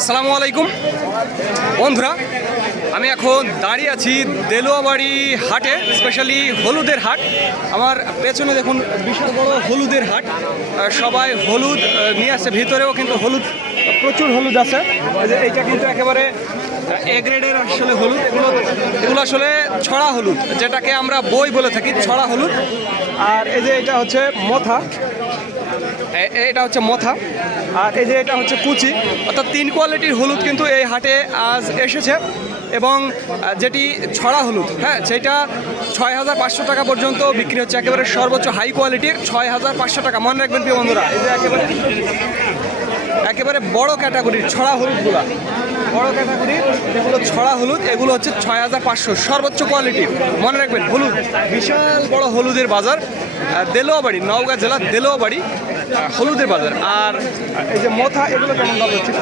আসসালামু আলাইকুম বন্ধুরা, আমি এখন দাঁড়িয়ে আছি দেলোয়াবাড়ি হাটে, স্পেশালি হলুদের হাট। আমার পেছনে দেখুন বিশাল বড় হলুদের হাট। সবাই হলুদ নিয়ে আসছে, ভিতরেও কিন্তু হলুদ, প্রচুর হলুদ আছে। এইটা কিন্তু একেবারে এ গ্রেডের আসলে হলুদ। এগুলো আসলে ছড়া হলুদ, যেটাকে আমরা বই বলে থাকি, ছড়া হলুদ। আর এই যে এটা হচ্ছে মথা, এটা হচ্ছে মথা। আর এই যে এটা হচ্ছে কুচি, অর্থাৎ 3 কোয়ালিটির হলুদ কিন্তু এই হাটে আজ এসেছে। এবং যেটি ছড়া হলুদ, হ্যাঁ, সেটা 6,500 টাকা পর্যন্ত বিক্রি হচ্ছে। একেবারে সর্বোচ্চ হাই কোয়ালিটির 6,500 টাকা। মনে রাখবেন প্রিয় বন্ধুরা, এই যে একেবারে বড় ক্যাটাগরির ছড়া হলুদগুলা, বড় ক্যাটাগরির যেগুলো ছড়া হলুদ, এগুলো হচ্ছে 6,500 সর্বোচ্চ কোয়ালিটির। মনে রাখবেন, হলুদ, বিশাল বড় হলুদের বাজার দেলোয়াবাড়ি, নওগাঁ জেলা দেলোয়াবাড়ি হলুদের বাজার। আর এই যে মথা, এগুলো কেমন দাম হচ্ছে?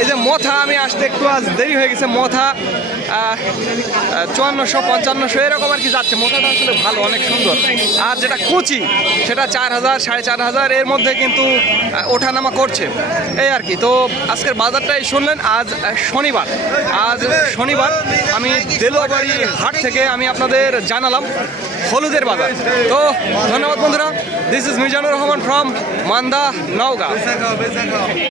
এই যে মথা, আমি আসতে একটু আজ দেরি হয়ে গেছে। মথা 5400, 5500 এরকম আর কি যাচ্ছে। মথাটা আসলে ভালো, অনেক সুন্দর। আর যেটা কুচি, সেটা 4,000, 4,500 এর মধ্যে কিন্তু ওঠানামা করছে, এই আর কি। তো আজকের বাজারটাই শুনলেন। আজ শনিবার আমি দেলোয়াবাড়ি হাট থেকে আমি আপনাদের জানালাম হলুদের বাজার। তো ধন্যবাদ বন্ধুরা। This is Mizanur Rahman from Manda, Naogaon.